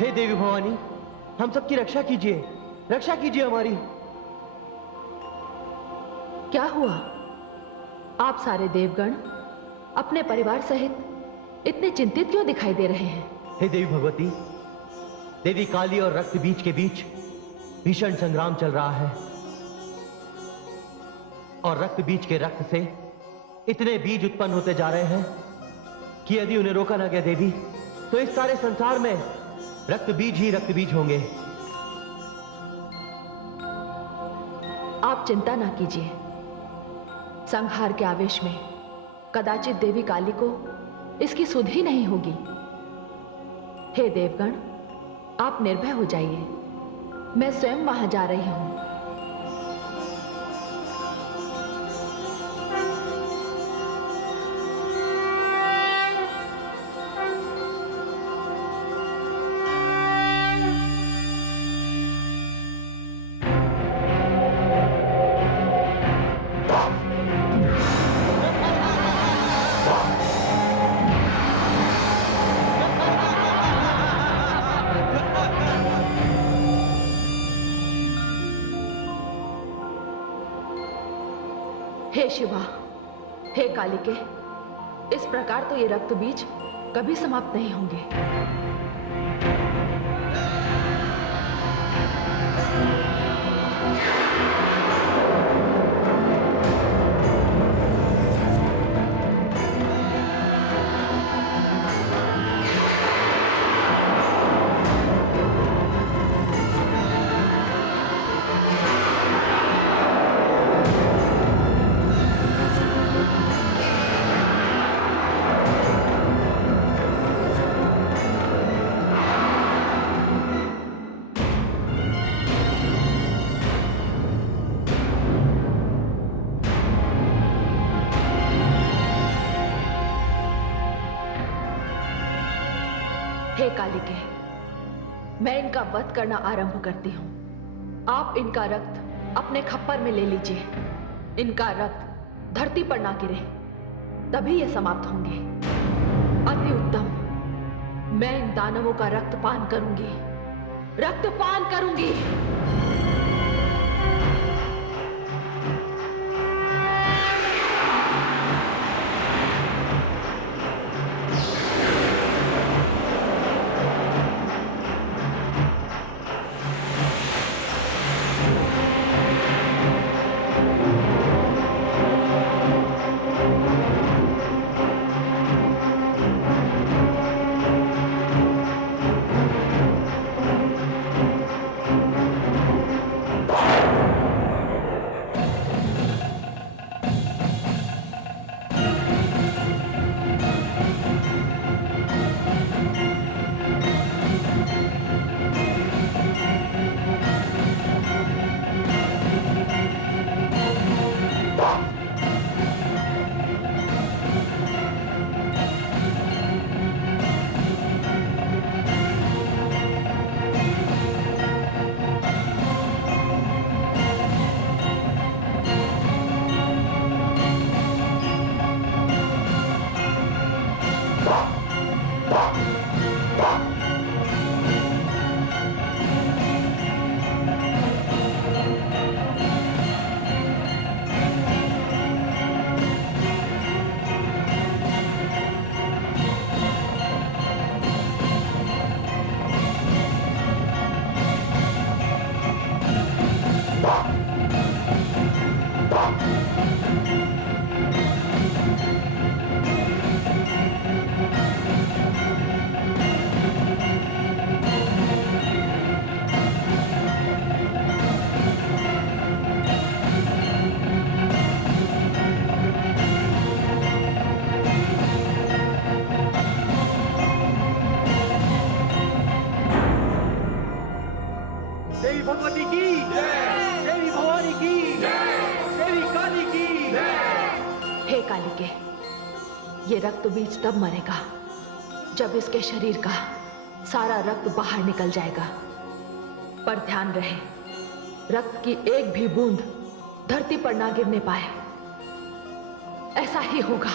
हे देवी भवानी, हम सबकी रक्षा कीजिए, रक्षा कीजिए हमारी। क्या हुआ? आप सारे देवगण अपने परिवार सहित इतने चिंतित क्यों दिखाई दे रहे हैं? हे देवी भगवती, देवी काली और रक्त बीज के बीच भीषण संग्राम चल रहा है और रक्त बीज के रक्त से इतने बीज उत्पन्न होते जा रहे हैं कि यदि उन्हें रोका ना गया देवी, तो इस सारे संसार में रक्त बीज ही रक्त बीज होंगे। आप चिंता ना कीजिए। संहार के आवेश में कदाचित देवी काली को इसकी सुध ही नहीं होगी। हे देवगण, आप निर्भय हो जाइए, मैं स्वयं वहां जा रही हूं। हे शिवा, हे कालिके, इस प्रकार तो ये रक्त बीज कभी समाप्त नहीं होंगे। हे कालिके, मैं इनका वध करना आरंभ करती हूं। आप इनका रक्त अपने खप्पर में ले लीजिए। इनका रक्त धरती पर ना गिरे, तभी ये समाप्त होंगे। अति उत्तम। मैं इन दानवों का रक्तपान करूंगी, रक्तपान करूंगी। देवी भगवती की जय, देवी भवानी की जय, देवी काली की जय। हे कालिके, ये रक्त बीज तब मरेगा जब इसके शरीर का सारा रक्त बाहर निकल जाएगा। पर ध्यान रहे, रक्त की एक भी बूंद धरती पर ना गिरने पाए। ऐसा ही होगा।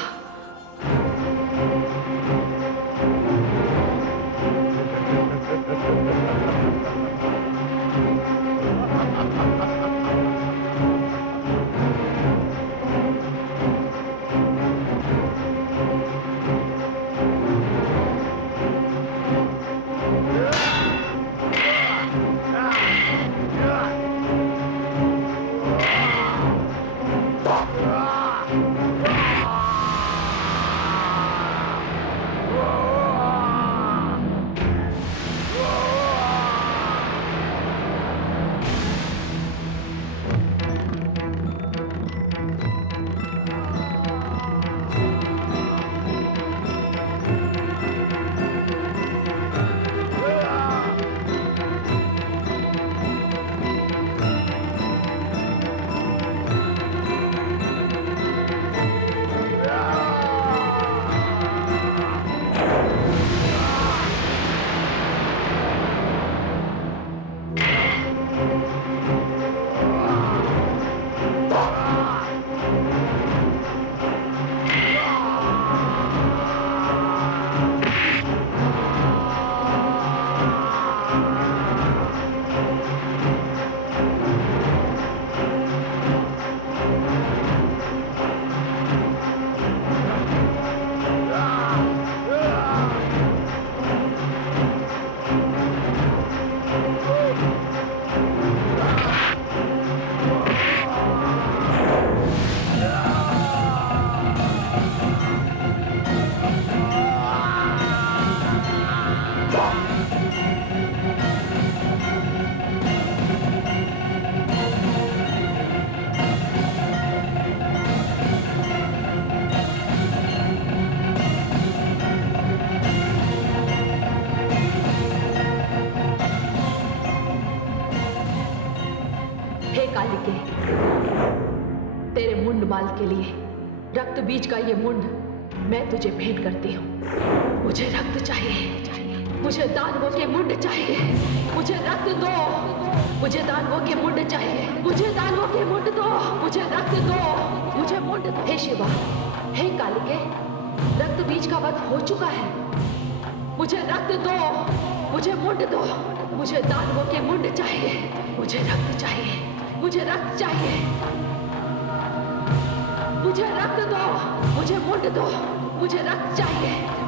माल के लिए रक्त बीज का ये मुंड मैं तुझे भेंट करती हूँ। मुझे रक्त चाहिए, मुझे दानवों के मुंड चाहिए, मुझे रक्त दो, मुझे दानवों के मुंड चाहिए, मुझे दानवों के मुंड दो, मुझे रक्त दो, मुझे मुंड दो। हे शिवा, हे कालिके, रक्त बीज का वध हो चुका है। मुझे रक्त दो, मुझे मुंड दो, मुझे दानवों के मुंड चाहिए, मुझे रक्त चाहिए, मुझे रक्त चाहिए, मुझे रक्त दो, मुझे मुंड दो, मुझे रक्त चाहिए।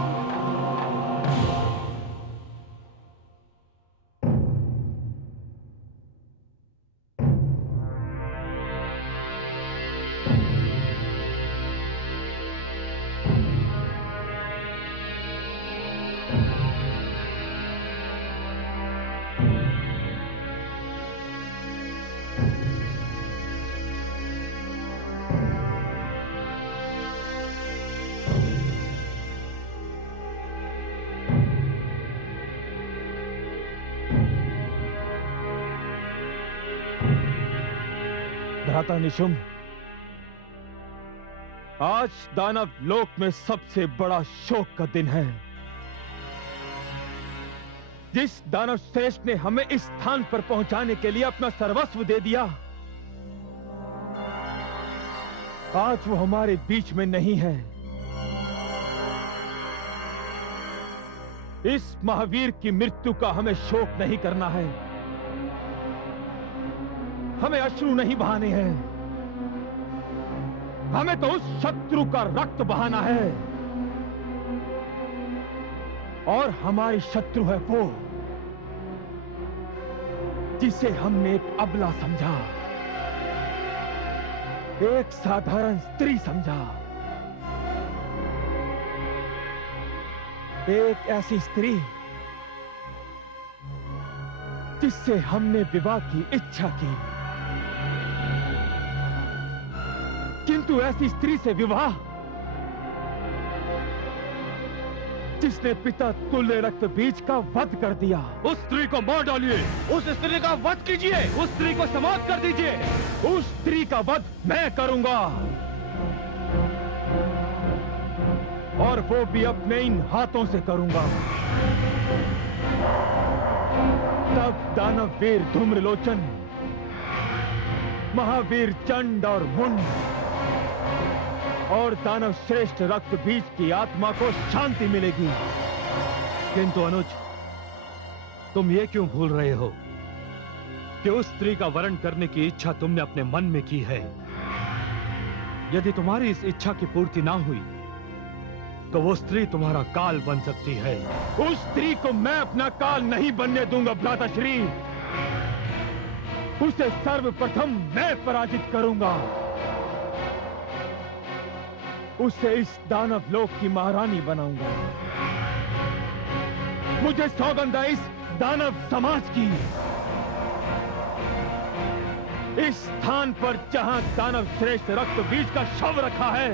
भ्राता निशुंभ, आज दानव लोक में सबसे बड़ा शोक का दिन है। जिस दानव श्रेष्ठ ने हमें इस स्थान पर पहुंचाने के लिए अपना सर्वस्व दे दिया, आज वो हमारे बीच में नहीं है। इस महावीर की मृत्यु का हमें शोक नहीं करना है, हमें अश्रु नहीं बहाने हैं, हमें तो उस शत्रु का रक्त बहाना है। और हमारी शत्रु है वो जिसे हमने एक अबला समझा, एक साधारण स्त्री समझा, एक ऐसी स्त्री जिससे हमने विवाह की इच्छा की, किंतु ऐसी स्त्री से विवाह जिसने पिता तुल्य रक्त बीज का वध कर दिया। उस स्त्री को मार डालिए, उस स्त्री का वध कीजिए, उस स्त्री को समाप्त कर दीजिए। उस स्त्री का वध मैं करूंगा, और वो भी अपने इन हाथों से करूंगा। तब दानव वीर धूम्रलोचन, महावीर चंड और मुंड और दानव श्रेष्ठ रक्त बीज की आत्मा को शांति मिलेगी। किंतु अनुज, तुम ये क्यों भूल रहे हो कि उस स्त्री का वरण करने की इच्छा तुमने अपने मन में की है। यदि तुम्हारी इस इच्छा की पूर्ति ना हुई तो वो स्त्री तुम्हारा काल बन सकती है। उस स्त्री को मैं अपना काल नहीं बनने दूंगा भ्राताश्री। उसे सर्वप्रथम मैं पराजित करूंगा। उसे इस दानव लोक की महारानी बनाऊंगा। मुझे सौगंध है इस दानव समाज की। इस स्थान पर जहां दानव श्रेष्ठ रक्त बीज का शव रखा है,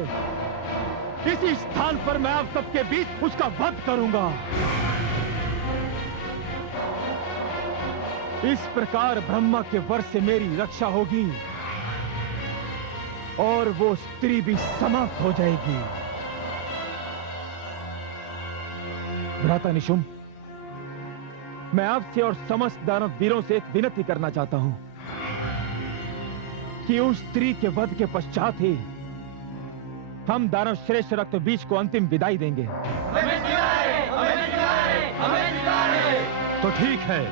इसी स्थान पर मैं आप सबके बीच उसका वध करूंगा। इस प्रकार ब्रह्मा के वर से मेरी रक्षा होगी और वो स्त्री भी समाप्त हो जाएगी। भ्राता निशुंभ, मैं आपसे और समस्त दानव वीरों से एक विनती करना चाहता हूं कि उस स्त्री के वध के पश्चात ही हम दानव श्रेष्ठ रक्त बीज को अंतिम विदाई देंगे। हमें स्वीकार है, हमें स्वीकार है, हमें स्वीकार है। तो ठीक है,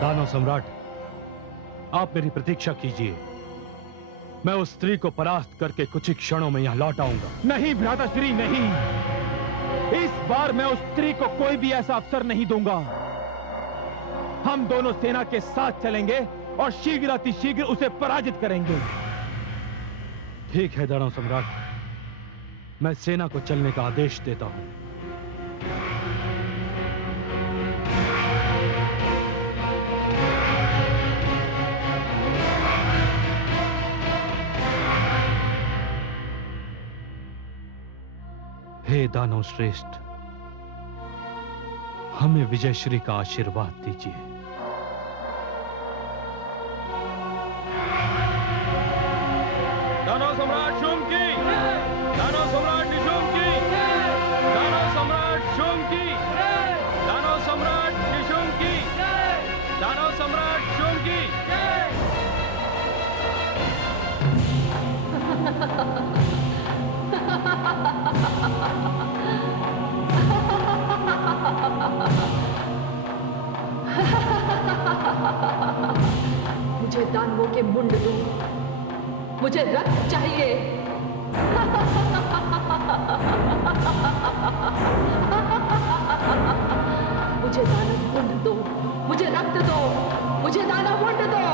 दानव सम्राट, आप मेरी प्रतीक्षा कीजिए। मैं उस स्त्री को परास्त करके कुछ ही क्षणों में यहां लौट आऊंगा। नहीं भ्राताश्री, नहीं। इस बार मैं उस स्त्री को कोई भी ऐसा अवसर नहीं दूंगा। हम दोनों सेना के साथ चलेंगे और शीघ्र अतिशीघ्र उसे पराजित करेंगे। ठीक है दानव सम्राट, मैं सेना को चलने का आदेश देता हूं। हे दानव श्रेष्ठ, हमें विजयश्री का आशीर्वाद दीजिए। दानव सम्राट शुंभ की, दानव सम्राट निशुंभ की, दानव सम्राट शुंभ की, दानव सम्राट निशुंभ की, दानव सम्राट शुंभ की। मुझे दानवों के मुंड दो, मुझे रक्त चाहिए। मुझे दानव मुंड दो, मुझे रक्त दो, मुझे दानव मुंड दो।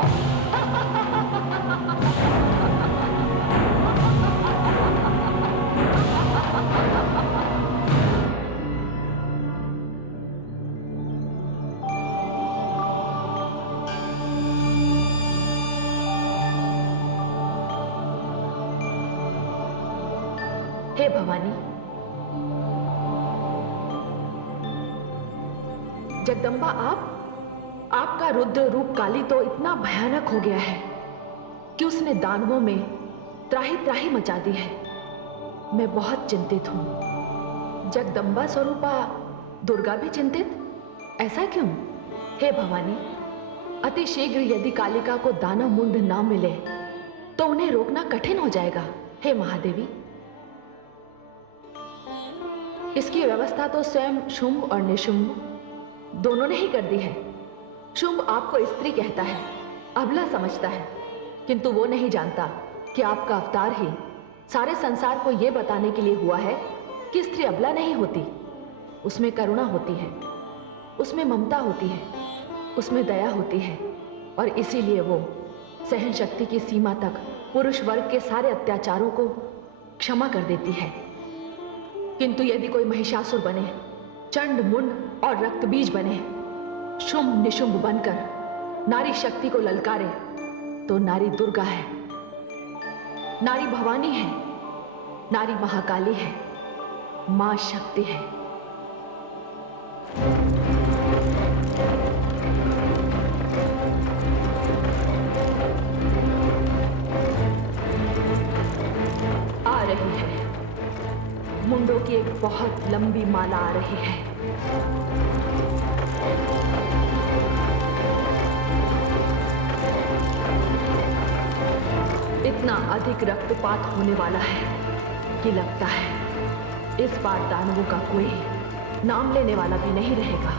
हे भवानी, जगदम्बा, आपका रुद्र रूप काली तो इतना भयानक हो गया है कि उसने दानवों में त्राही त्राही मचा दी है। मैं बहुत चिंतित हूं। जगदम्बा स्वरूपा दुर्गा भी चिंतित? ऐसा क्यों? हे भवानी, अति शीघ्र यदि कालिका को दानव मुंड ना मिले तो उन्हें रोकना कठिन हो जाएगा। हे महादेवी, इसकी व्यवस्था तो स्वयं शुंभ और निशुंभ दोनों ने ही कर दी है। शुंभ आपको स्त्री कहता है, अबला समझता है, किंतु वो नहीं जानता कि आपका अवतार ही सारे संसार को यह बताने के लिए हुआ है कि स्त्री अबला नहीं होती। उसमें करुणा होती है, उसमें ममता होती है, उसमें दया होती है, और इसीलिए वो सहन शक्ति की सीमा तक पुरुष वर्ग के सारे अत्याचारों को क्षमा कर देती है। किंतु यदि कोई महिषासुर बने, चंड मुंड और रक्त बीज बने, शुंभ निशुंभ बनकर नारी शक्ति को ललकारे, तो नारी दुर्गा है, नारी भवानी है, नारी महाकाली है, मां शक्ति है। आ रही है, मुंडों की एक बहुत लंबी माला आ रही है। इतना अधिक रक्तपात होने वाला है कि लगता है इस बार दानवों का कोई नाम लेने वाला भी नहीं रहेगा।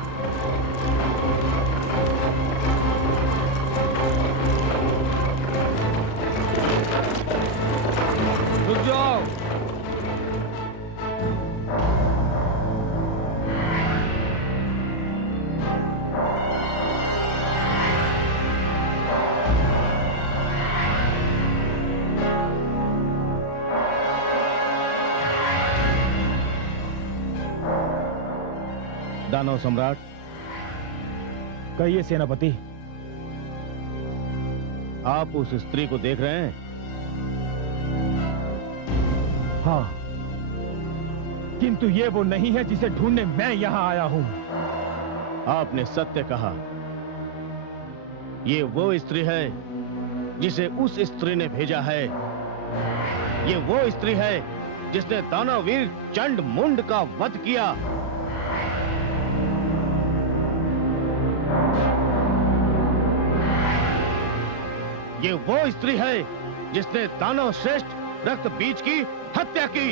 रुक जाओ। दानव सम्राट, कहिए सेनापति, आप उस स्त्री को देख रहे हैं? हाँ, किंतु ये वो नहीं है जिसे ढूंढने मैं यहां आया हूं। आपने सत्य कहा, ये वो स्त्री है जिसे उस स्त्री ने भेजा है। ये वो स्त्री है जिसने दानववीर चंड मुंड का वध किया। ये वो स्त्री है जिसने दानव श्रेष्ठ रक्त बीज की हत्या की।